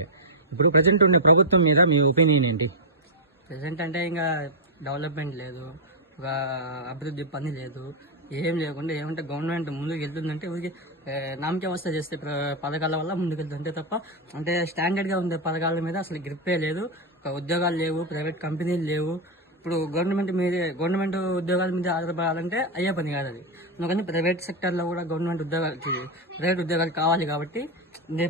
Okay. ఇప్పుడు present ఉన్న ప్రభుత్వం మీద మీ ఒపీనియన్ ఏంటి? ప్రెసెంట్ అంటే ఇంకా డెవలప్మెంట్ లేదు, ఒక అభివృద్ధి పని లేదు, ఏం లేకుండా ఏమంటే గవర్నమెంట్ ముందుకు వెళ్తుందంటే ఊరికి నామకే వ్యవస్థ చేస్తే పథకాల వల్ల ముందుకు వెళ్తుంటే తప్ప అంటే స్టాండర్డ్గా ఉండే పథకాల మీద అసలు గ్రిప్పే లేదు. ఒక ఉద్యోగాలు లేవు, ప్రైవేట్ కంపెనీలు లేవు. ఇప్పుడు గవర్నమెంట్ ఉద్యోగాల మీద ఆధారపడాలంటే అయ్యే పని కాదు అది. అందుకని ప్రైవేట్ సెక్టర్లో కూడా ప్రైవేట్ ఉద్యోగాలు కావాలి కాబట్టి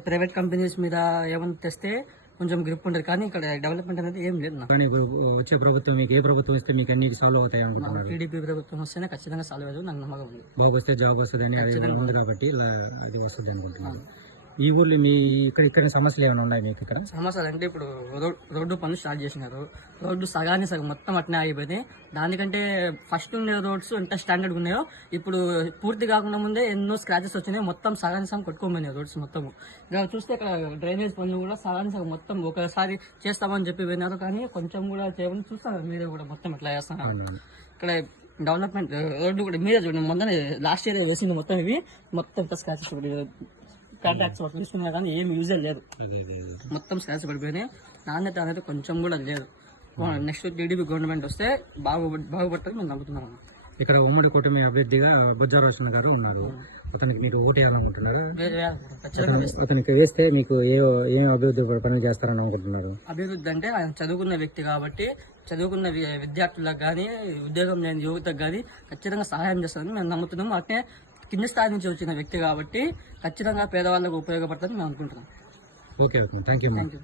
ప్రైవేట్ కంపెనీస్ మీద ఏమైనా తెస్తే కొంచెం గ్రిప్ ఉంటుంది. కానీ ఇక్కడ డెవలప్మెంట్ అనేది ఏం లేదు. కానీ ఇప్పుడు వచ్చే ప్రభుత్వం మీకు ఏ ప్రభుత్వం ఇస్తే మీకు అన్ని సాల్వ్ అవుతాయి అనుకుంటున్నారు? టీడీపీ ప్రభుత్వం వస్తేనే ఖచ్చితంగా సాల్వ్ అయ్యేది నాకు నమ్మకం ఉంది. బాబు వస్తే జాబ్ వస్తుంది అని ఉంది కాబట్టి ఇలా ఇది వస్తుంది అనుకుంటున్నాను. ఈ ఊర్లో మీ ఇక్కడ సమస్యలు ఏమైనా ఉన్నాయి మీకు? ఇక్కడ సమస్యలు అంటే ఇప్పుడు రోడ్డు పనులు స్టార్ట్ చేసినారు. రోడ్డు సగం మొత్తం అట్నే ఆగిపోయినాయి. దానికంటే ఫస్ట్ ఉండే రోడ్స్ ఎంత స్టాండర్డ్ ఉన్నాయో ఇప్పుడు పూర్తి కాకుండా ముందే ఎన్నో స్క్రాచెస్ వచ్చినాయి. మొత్తం సగం కొట్టుకోపోయినాయి రోడ్స్ మొత్తం. ఇంకా చూస్తే ఇక్కడ డ్రైనేజ్ పనులు కూడా సగం మొత్తం ఒకసారి చేస్తామని చెప్పి పోయినారు, కానీ కొంచెం కూడా చేయమని చూస్తారు. మీరే కూడా మొత్తం ఎట్లా చేస్తున్నారు. ఇక్కడ డెవలప్మెంట్ రోడ్డు కూడా మీరే చూడండి, మొన్న లాస్ట్ ఇయర్ వేసింది మొత్తం ఇవి మొత్తం స్క్రాచెస్ కాంట్రాక్ట్స్ తీసుకున్నా కానీ ఏం యూజ్ లేదు. మొత్తం స్క్రాచ్ పడిపోయినాయి. నాణ్యత అనేది కొంచెం కూడా లేదు. నెక్స్ట్ టీడీపీ గవర్నమెంట్ వస్తే బాగుపడుతుంది మేము నమ్ముతున్నాం. ఇక్కడ ఉమ్మడి కూటమి అభ్యర్థిగా బొజ్జా రోషన్ గారు ఉన్నారు. అతనికి మీరు ఓటు వేయాలనుకుంటున్నారు? అతనికి వేస్తే మీకు ఏం అభివృద్ధి పనులు చేస్తారని అనుకుంటున్నారు? అభివృద్ధి అంటే ఆయన చదువుకున్న వ్యక్తి కాబట్టి చదువుకున్న విద్యార్థులకు కానీ ఉద్యోగం లేని యువతకు కానీ ఖచ్చితంగా సహాయం చేస్తారని మేము నమ్ముతున్నాం. అట్నే కింద స్థాయి నుంచి వచ్చిన వ్యక్తి కాబట్టి ఖచ్చితంగా పేదవాళ్ళకు ఉపయోగపడుతుందని మేము అనుకుంటున్నాం. Okay, thank you.